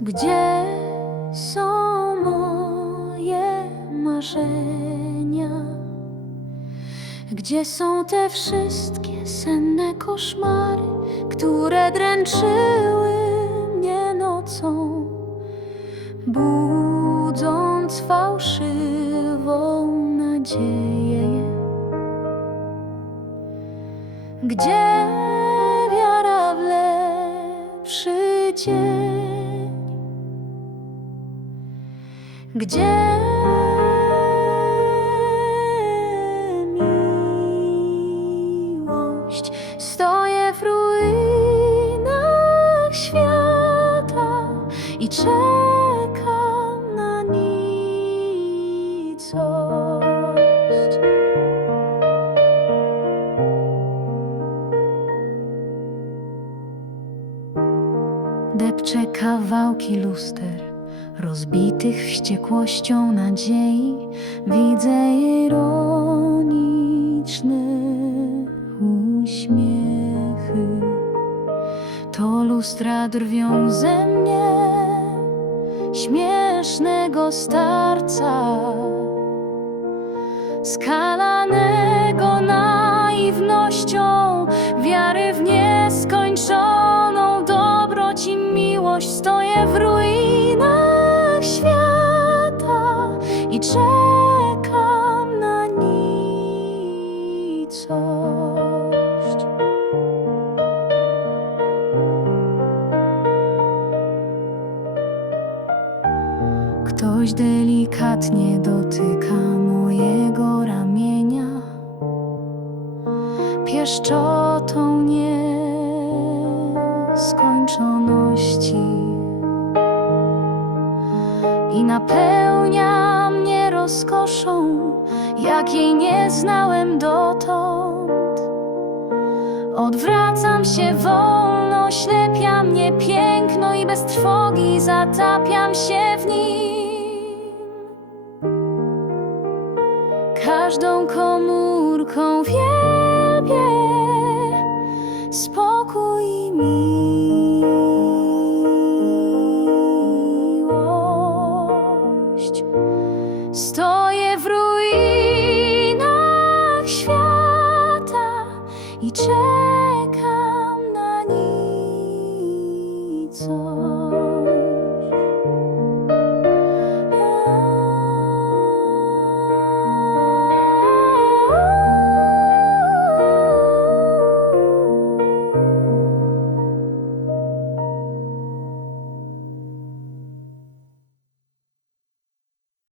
Gdzie są moje marzenia? Gdzie są te wszystkie senne koszmary, które dręczyły mnie nocą, budząc fałszywą nadzieję? Gdzie Gdzie miłość? Stoję w ruinach świata i czekam Depczę kawałki luster, rozbitych wściekłością nadziei. Widzę ironiczne uśmiechy. To lustra drwią ze mnie, śmiesznego starca, skalanego miłość. Stoję w ruinach świata i czekam na nicość. Ktoś delikatnie dotyka mojego ramienia, pieszczotą i napełnia mnie rozkoszą, jakiej nie znałem dotąd. Odwracam się wolno, ślepia mnie piękno i bez trwogi zatapiam się w nim. Każdą komórką wielbię spokój i Stoję w ruinach świata i czekam